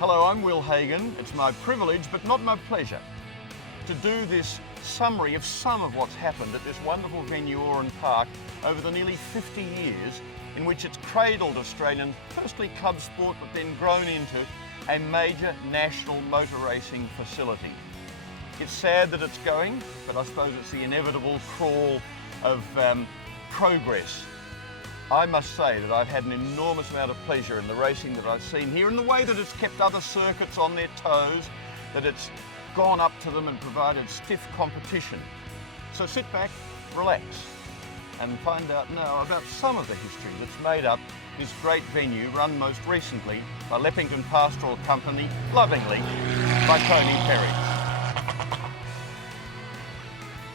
Hello, I'm Will Hagan. It's my privilege, but not my pleasure, to do this summary of some of what's happened at this wonderful venue, Oran Park, over the nearly 50 years in which it's cradled Australian, firstly club sport, but then grown into a major national motor racing facility. It's sad that it's going, but I suppose it's the inevitable crawl of progress. I must say that I've had an enormous amount of pleasure in the racing that I've seen here, and the way that it's kept other circuits on their toes, that it's gone up to them and provided stiff competition. So sit back, relax, and find out now about some of the history that's made up this great venue, run most recently by Leppington Pastoral Company, lovingly by Tony Perry.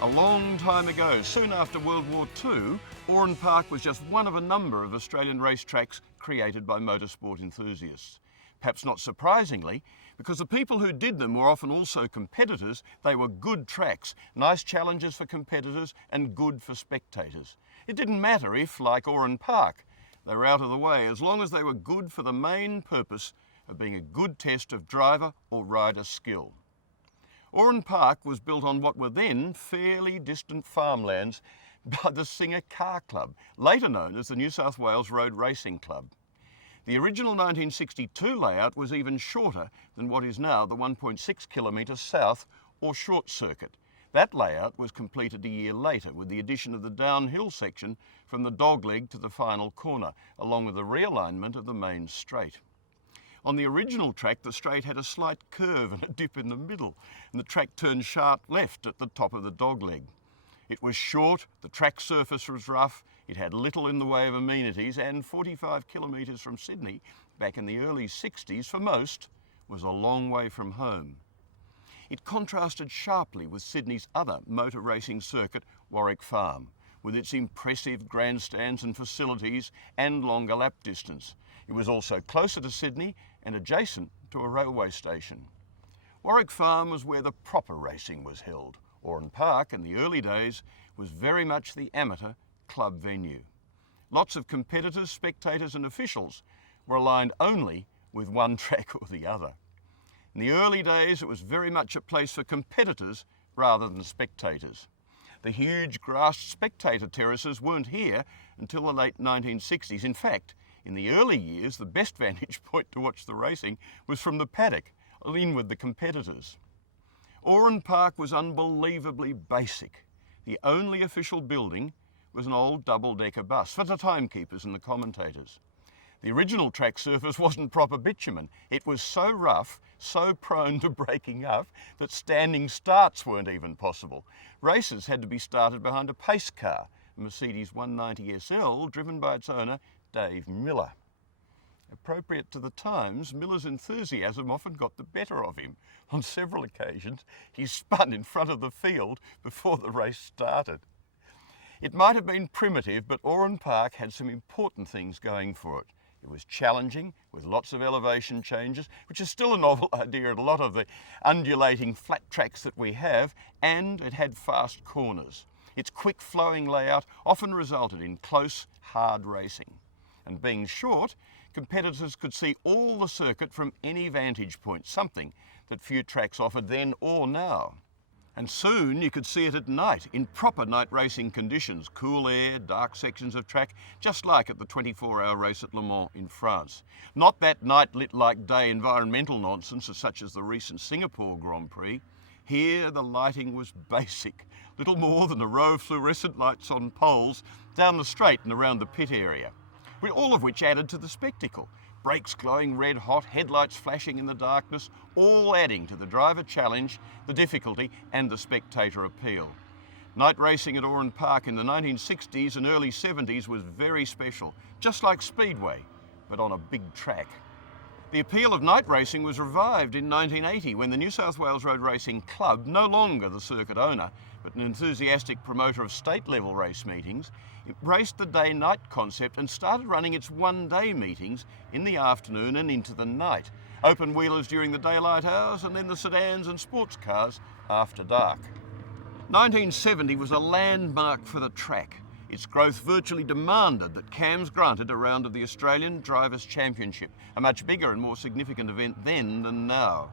A long time ago, soon after World War II, Oran Park was just one of a number of Australian racetracks created by motorsport enthusiasts. Perhaps not surprisingly, because the people who did them were often also competitors, they were good tracks, nice challenges for competitors and good for spectators. It didn't matter if, like Oran Park, they were out of the way, as long as they were good for the main purpose of being a good test of driver or rider skill. Oran Park was built on what were then fairly distant farmlands by the Singer Car Club, later known as the New South Wales Road Racing Club. The original 1962 layout was even shorter than what is now the 1.6 kilometre south or short circuit. That layout was completed a year later with the addition of the downhill section from the dogleg to the final corner, along with the realignment of the main straight. On the original track, the straight had a slight curve and a dip in the middle, and the track turned sharp left at the top of the dogleg. It was short, the track surface was rough, it had little in the way of amenities, and 45 kilometres from Sydney, back in the early 60s, for most, was a long way from home. It contrasted sharply with Sydney's other motor racing circuit, Warwick Farm, with its impressive grandstands and facilities and longer lap distance. It was also closer to Sydney and adjacent to a railway station. Warwick Farm was where the proper racing was held. Oran Park, in the early days, was very much the amateur club venue. Lots of competitors, spectators and officials were aligned only with one track or the other. In the early days, it was very much a place for competitors rather than spectators. The huge grassed spectator terraces weren't here until the late 1960s. In fact, in the early years, the best vantage point to watch the racing was from the paddock, in with the competitors. Oran Park was unbelievably basic. The only official building was an old double-decker bus for the timekeepers and the commentators. The original track surface wasn't proper bitumen. It was so rough, so prone to breaking up, that standing starts weren't even possible. Races had to be started behind a pace car, a Mercedes 190 SL, driven by its owner, Dave Miller. Appropriate to the times, Miller's enthusiasm often got the better of him. On several occasions, he spun in front of the field before the race started. It might have been primitive, but Oran Park had some important things going for it. It was challenging, with lots of elevation changes, which is still a novel idea at a lot of the undulating flat tracks that we have, and it had fast corners. Its quick flowing layout often resulted in close, hard racing. And being short, competitors could see all the circuit from any vantage point, something that few tracks offered then or now. And soon you could see it at night, in proper night racing conditions, cool air, dark sections of track, just like at the 24-hour race at Le Mans in France. Not that night lit like day environmental nonsense such as the recent Singapore Grand Prix. Here the lighting was basic, little more than a row of fluorescent lights on poles down the straight and around the pit area, all of which added to the spectacle. Brakes glowing red hot, headlights flashing in the darkness, all adding to the driver challenge, the difficulty and the spectator appeal. Night racing at Oran Park in the 1960s and early 70s was very special, just like Speedway, but on a big track. The appeal of night racing was revived in 1980 when the New South Wales Road Racing Club, no longer the circuit owner, but an enthusiastic promoter of state-level race meetings, embraced the day-night concept and started running its one-day meetings in the afternoon and into the night. Open-wheelers during the daylight hours and then the sedans and sports cars after dark. 1970 was a landmark for the track. Its growth virtually demanded that CAMS granted a round of the Australian Drivers' Championship, a much bigger and more significant event then than now.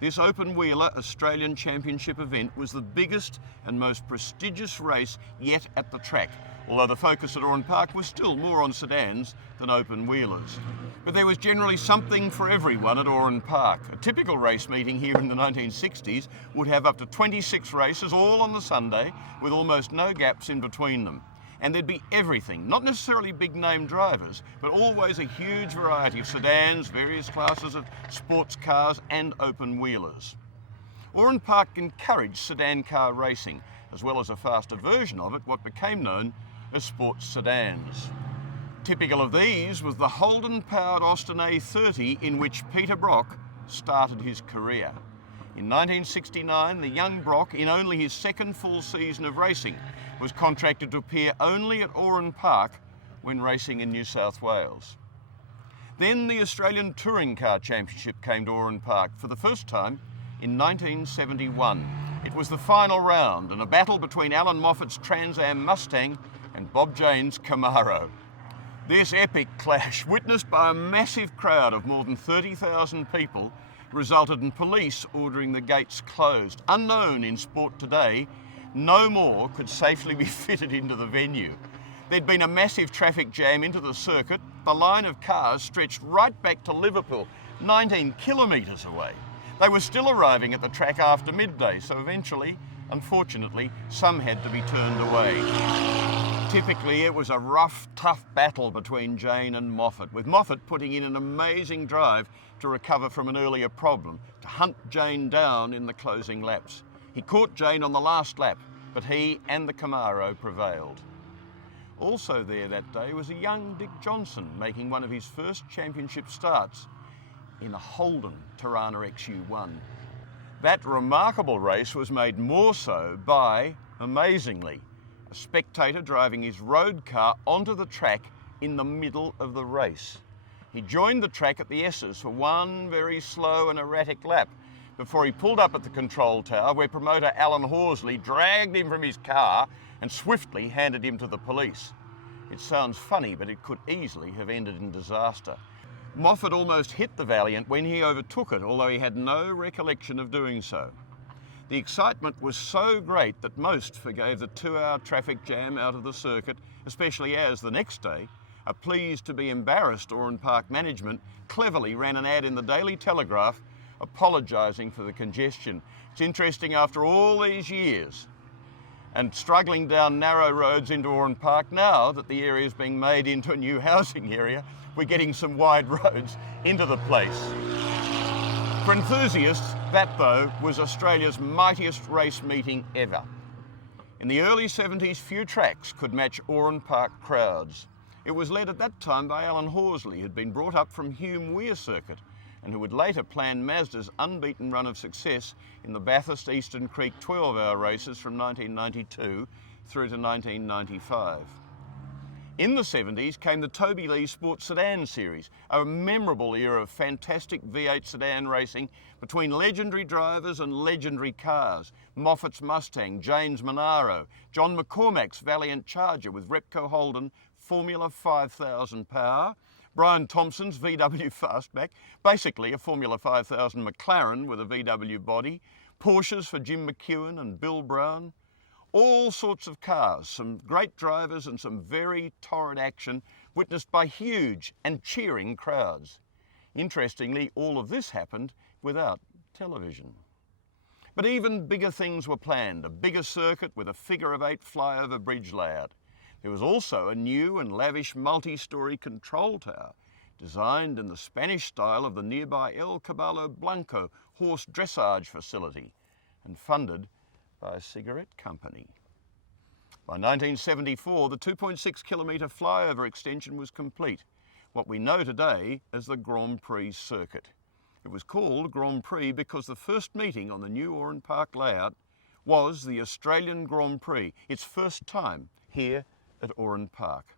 This open-wheeler Australian Championship event was the biggest and most prestigious race yet at the track, although the focus at Oran Park was still more on sedans than open-wheelers. But there was generally something for everyone at Oran Park. A typical race meeting here in the 1960s would have up to 26 races, all on the Sunday, with almost no gaps in between them. And there'd be everything, not necessarily big-name drivers, but always a huge variety of sedans, various classes of sports cars and open-wheelers. Oran Park encouraged sedan car racing, as well as a faster version of it, what became known as sports sedans. Typical of these was the Holden-powered Austin A30 in which Peter Brock started his career. In 1969, the young Brock, in only his second full season of racing, was contracted to appear only at Oran Park when racing in New South Wales. Then the Australian Touring Car Championship came to Oran Park for the first time in 1971. It was the final round and a battle between Alan Moffat's Trans Am Mustang and Bob Jane's Camaro. This epic clash, witnessed by a massive crowd of more than 30,000 people, resulted in police ordering the gates closed. Unknown in sport today, no more could safely be fitted into the venue. There'd been a massive traffic jam into the circuit. The line of cars stretched right back to Liverpool, 19 kilometres away. They were still arriving at the track after midday, so eventually, unfortunately, some had to be turned away. Typically, it was a rough, tough battle between Jane and Moffat, with Moffat putting in an amazing drive to recover from an earlier problem, to hunt Jane down in the closing laps. He caught Jane on the last lap, but he and the Camaro prevailed. Also there that day was a young Dick Johnson making one of his first championship starts in a Holden Tirana XU1. That remarkable race was made more so by, amazingly, a spectator driving his road car onto the track in the middle of the race. He joined the track at the S's for one very slow and erratic lap before he pulled up at the control tower where promoter Alan Horsley dragged him from his car and swiftly handed him to the police. It sounds funny, but it could easily have ended in disaster. Moffat almost hit the Valiant when he overtook it, although he had no recollection of doing so. The excitement was so great that most forgave the 2-hour traffic jam out of the circuit, especially as, the next day, a pleased to be embarrassed Oran Park management cleverly ran an ad in the Daily Telegraph apologising for the congestion. It's interesting, after all these years and struggling down narrow roads into Oran Park, now that the area is being made into a new housing area, we're getting some wide roads into the place. For enthusiasts, that though was Australia's mightiest race meeting ever. In the early 70s, few tracks could match Oran Park crowds. It was led at that time by Alan Horsley, who'd been brought up from Hume Weir Circuit and who would later plan Mazda's unbeaten run of success in the Bathurst Eastern Creek 12-hour races from 1992 through to 1995. In the 70s came the Toby Lee Sports Sedan Series, a memorable era of fantastic V8 sedan racing between legendary drivers and legendary cars. Moffat's Mustang, Jane's Monaro, John McCormack's Valiant Charger with Repco Holden Formula 5000 power, Brian Thompson's VW Fastback, basically a Formula 5000 McLaren with a VW body, Porsches for Jim McEwen and Bill Brown. All sorts of cars, some great drivers and some very torrid action witnessed by huge and cheering crowds. Interestingly, all of this happened without television. But even bigger things were planned, a bigger circuit with a figure-of-8 flyover bridge layout. There was also a new and lavish multi-storey control tower, designed in the Spanish style of the nearby El Caballo Blanco horse dressage facility and funded by a cigarette company. By 1974, the 2.6 kilometre flyover extension was complete, what we know today as the Grand Prix circuit. It was called Grand Prix because the first meeting on the new Oran Park layout was the Australian Grand Prix, its first time here at Oran Park.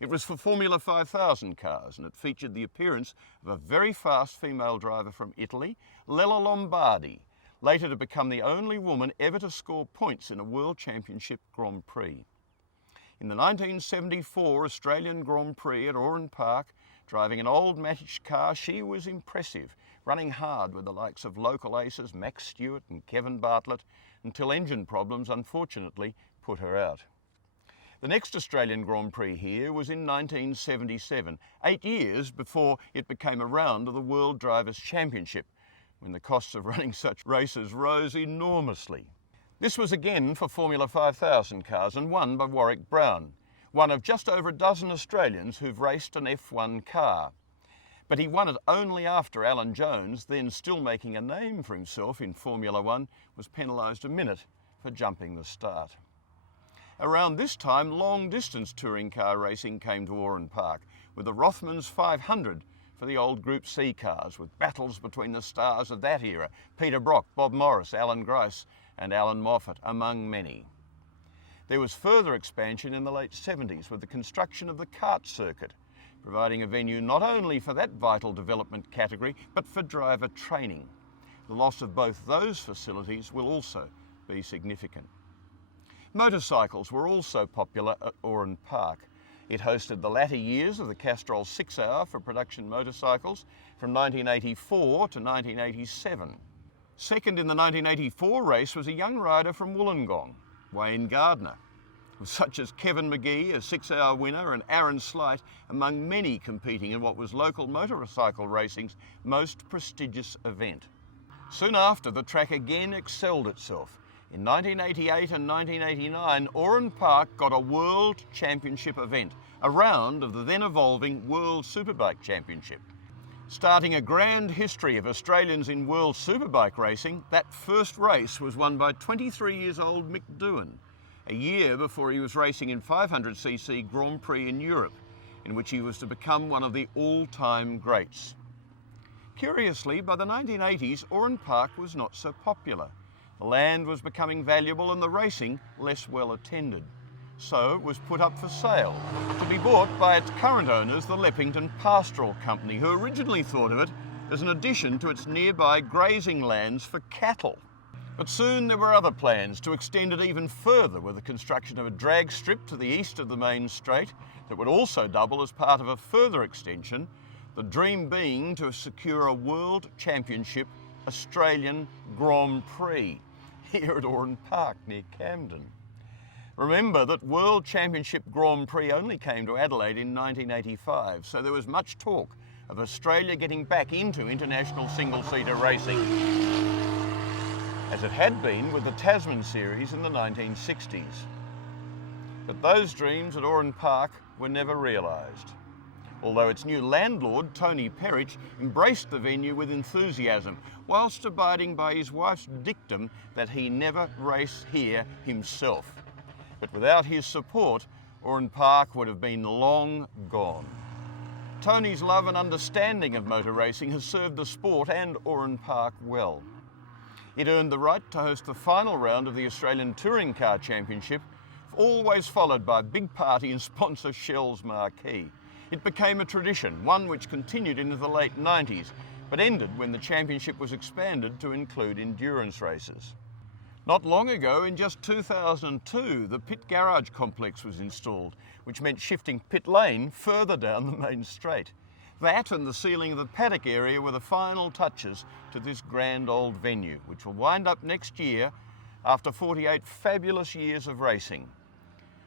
It was for Formula 5000 cars, and it featured the appearance of a very fast female driver from Italy, Lella Lombardi, later to become the only woman ever to score points in a World Championship Grand Prix. In the 1974 Australian Grand Prix at Oran Park, driving an old matched car, she was impressive, running hard with the likes of local aces Max Stewart and Kevin Bartlett, until engine problems unfortunately put her out. The next Australian Grand Prix here was in 1977, 8 years before it became a round of the World Drivers' Championship, when the costs of running such races rose enormously. This was again for Formula 5000 cars and won by Warwick Brown, one of just over a dozen Australians who've raced an F1 car. But he won it only after Alan Jones, then still making a name for himself in Formula 1, was penalised a minute for jumping the start. Around this time, long-distance touring car racing came to Oran Park, with the Rothmans 500 for the old Group C cars, with battles between the stars of that era, Peter Brock, Bob Morris, Alan Grice and Alan Moffat, among many. There was further expansion in the late 70s with the construction of the kart circuit, providing a venue not only for that vital development category, but for driver training. The loss of both those facilities will also be significant. Motorcycles were also popular at Oran Park. It hosted the latter years of the Castrol 6 Hour for production motorcycles from 1984 to 1987. Second in the 1984 race was a young rider from Wollongong, Wayne Gardner, such as Kevin McGee, a 6 Hour winner, and Aaron Slight, among many competing in what was local motorcycle racing's most prestigious event. Soon after, the track again excelled itself. In 1988 and 1989, Oran Park got a World Championship event, a round of the then evolving World Superbike Championship. Starting a grand history of Australians in World Superbike racing, that first race was won by 23-year-old Mick Doohan, a year before he was racing in 500cc Grand Prix in Europe, in which he was to become one of the all-time greats. Curiously, by the 1980s, Oran Park was not so popular. The land was becoming valuable and the racing less well attended. So it was put up for sale, to be bought by its current owners, the Leppington Pastoral Company, who originally thought of it as an addition to its nearby grazing lands for cattle. But soon there were other plans to extend it even further, with the construction of a drag strip to the east of the main straight that would also double as part of a further extension, the dream being to secure a World Championship Australian Grand Prix here at Oran Park near Camden. Remember that World Championship Grand Prix only came to Adelaide in 1985, so there was much talk of Australia getting back into international single-seater racing, as it had been with the Tasman Series in the 1960s. But those dreams at Oran Park were never realised, although its new landlord, Tony Perrich, embraced the venue with enthusiasm, whilst abiding by his wife's dictum that he never race here himself. But without his support, Oran Park would have been long gone. Tony's love and understanding of motor racing has served the sport and Oran Park well. It earned the right to host the final round of the Australian Touring Car Championship, always followed by big party and sponsor Shell's marquee. It became a tradition, one which continued into the late 90s, but ended when the championship was expanded to include endurance races. Not long ago, in just 2002, the pit garage complex was installed, which meant shifting pit lane further down the main straight. That and the sealing of the paddock area were the final touches to this grand old venue, which will wind up next year after 48 fabulous years of racing.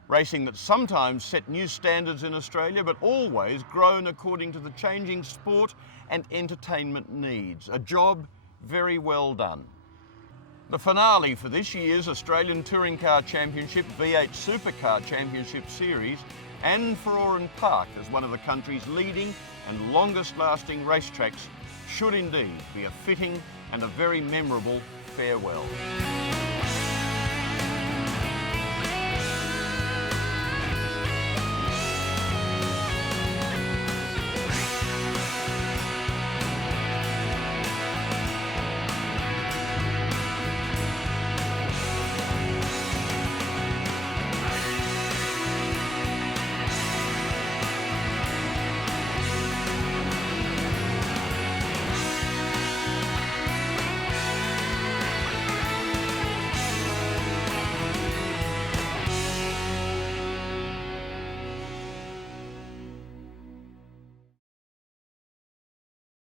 Racing that sometimes set new standards in Australia, but always grown according to the changing sport and entertainment needs. A job very well done. The finale for this year's Australian Touring Car Championship V8 Supercar Championship Series, and for Oran Park as one of the country's leading and longest lasting racetracks, should indeed be a fitting and a very memorable farewell.